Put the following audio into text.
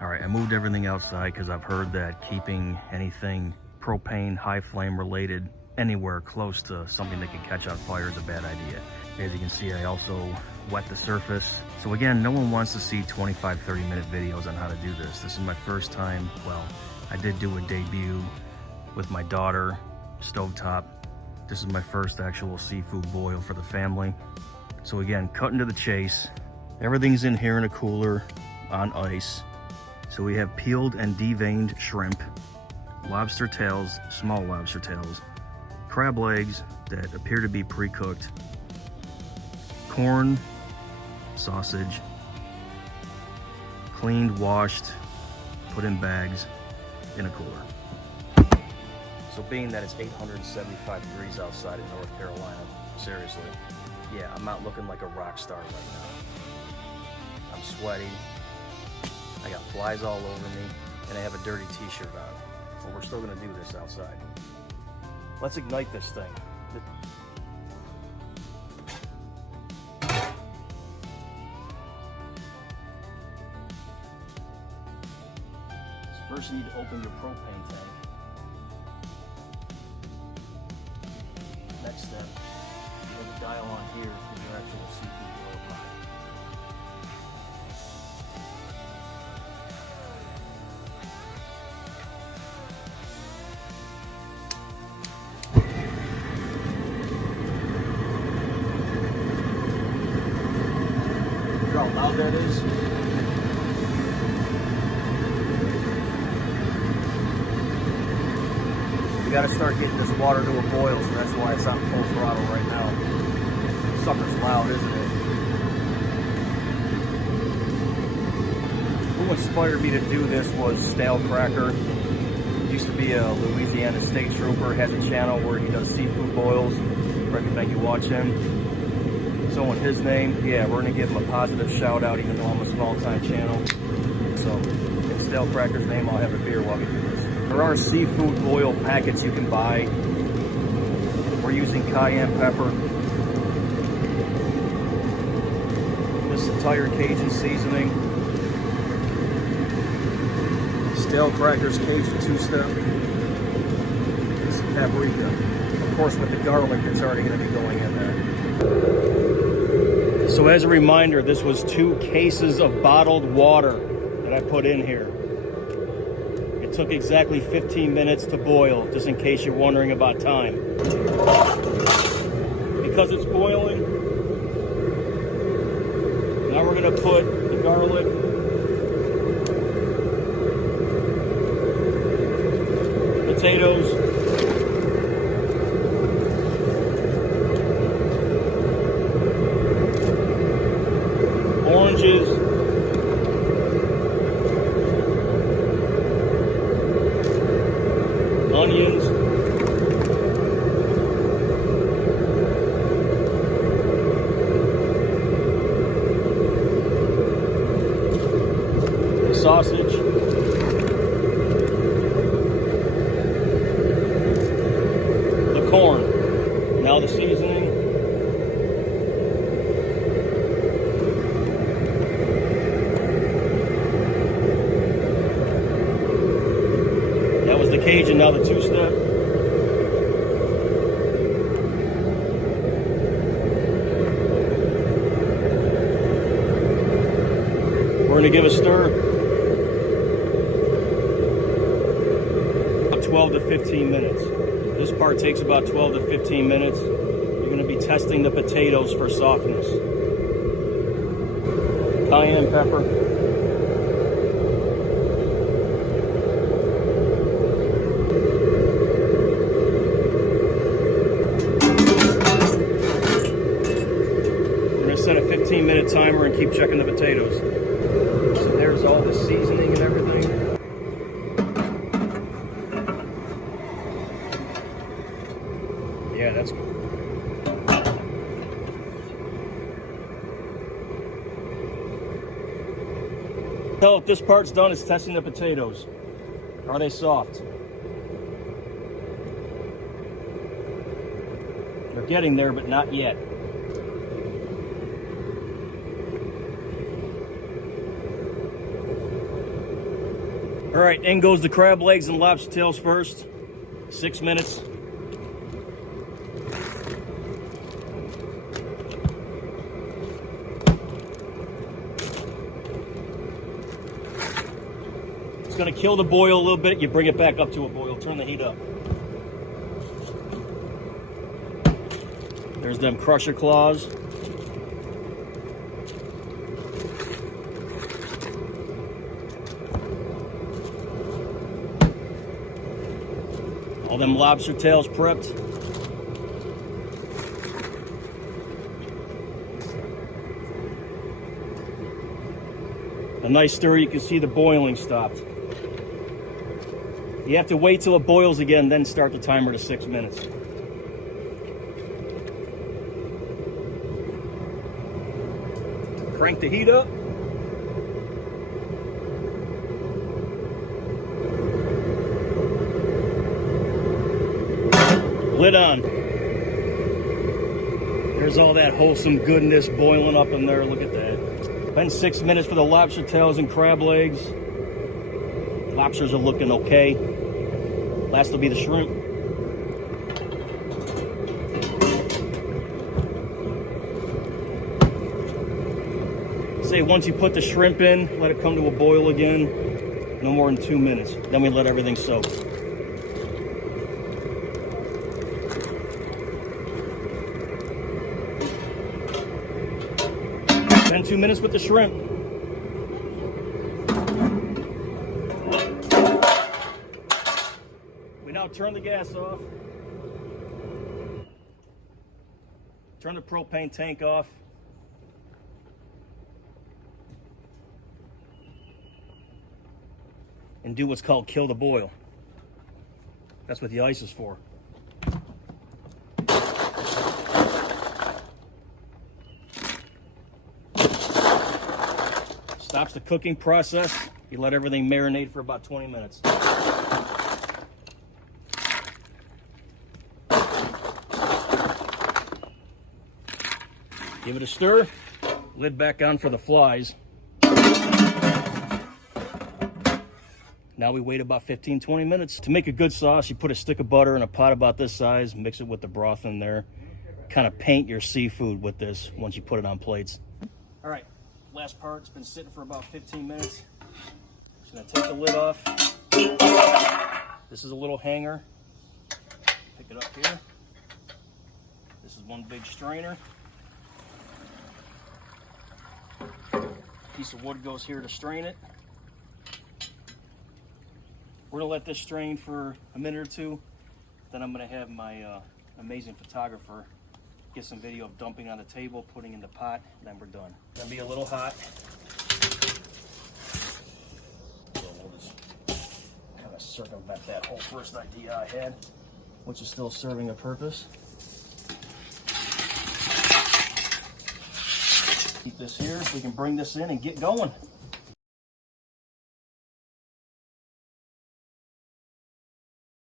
All right, I moved everything outside because I've heard that keeping anything propane, high flame related anywhere close to something that can catch on fire is a bad idea. As you can see, I also wet the surface. So again, no one wants to see 25, 30-minute videos on how to do this. This is my first time. Well, I did do a debut with my daughter, stovetop. This is my first actual seafood boil for the family. So again, cutting to the chase. Everything's in here in a cooler on ice. So we have peeled and deveined shrimp, lobster tails, small lobster tails, crab legs that appear to be pre-cooked, corn, sausage, cleaned, washed, put in bags in a cooler. So being that it's 875 degrees outside in North Carolina, seriously, yeah, I'm not looking like a rock star right now. I'm sweaty. I got flies all over me, and I have a dirty t-shirt on. But we're still gonna do this outside. Let's ignite this thing. So first you need to open your propane tank. Next step, you have a dial on here for your actual seafood oil pot. How loud that is. We got to start getting this water to a boil, so that's why it's on full throttle right now. Sucker's loud, isn't it? Who inspired me to do this was Stale Cracker. Used to be a Louisiana State Trooper, has a channel where he does seafood boils. Recommend you watch him. So in his name, yeah, we're gonna give him a positive shout out, even though I'm a small time channel. So in Stale Cracker's name, I'll have a beer while we do this. There are seafood oil packets you can buy. We're using cayenne pepper. This entire Cajun seasoning. Stale Cracker's Cajun two-step. This is paprika. Of course, with the garlic that's already gonna be going in there. So as a reminder, this was 2 cases of bottled water that I put in here. It took exactly 15 minutes to boil, just in case you're wondering about time. Because it's boiling, now we're gonna put the garlic, potatoes, oranges, onions, the sausage, the corn, now the seasoning. The Cajun, now the two-step. We're going to give a stir. About 12 to 15 minutes. This part takes about 12 to 15 minutes. You're going to be testing the potatoes for softness. Cayenne pepper. Set a 15-minute timer and keep checking the potatoes. So there's all the seasoning and everything. Yeah, that's good. Tell if this part's done, it's testing the potatoes. Are they soft? They're getting there, but not yet. All right, in goes the crab legs and lobster tails first. 6 minutes. It's gonna kill the boil a little bit. You bring it back up to a boil. Turn the heat up. There's them crusher claws. All them lobster tails prepped. A nice stir, you can see the boiling stopped. You have to wait till it boils again, then start the timer to 6 minutes. Crank the heat up. Lid on. There's all that wholesome goodness boiling up in there. Look at that. Been 6 minutes for the lobster tails and crab legs. Lobsters are looking okay. Last will be the shrimp. Say once you put the shrimp in, let it come to a boil again. No more than 2 minutes. Then we let everything soak. Then 2 minutes with the shrimp. We now turn the gas off. Turn the propane tank off. And do what's called kill the boil. That's what the ice is for. Stops the cooking process. You let everything marinate for about 20 minutes. Give it a stir. Lid back on for the flies. Now we wait about 15-20 minutes. To make a good sauce, you put a stick of butter in a pot about this size, mix it with the broth in there. Kind of paint your seafood with this once you put it on plates. All right, last part. It's been sitting for about 15 minutes. Just gonna take the lid off. This is a little hanger. Pick it up here. This is one big strainer. Piece of wood goes here to strain it. We're gonna let this strain for a minute or two. Then I'm gonna have my amazing photographer get some video of dumping on the table, putting in the pot, and then we're done. It's gonna be a little hot. So we'll just kind of circumvent that whole first idea I had, which is still serving a purpose. Keep this here. We can bring this in and get going.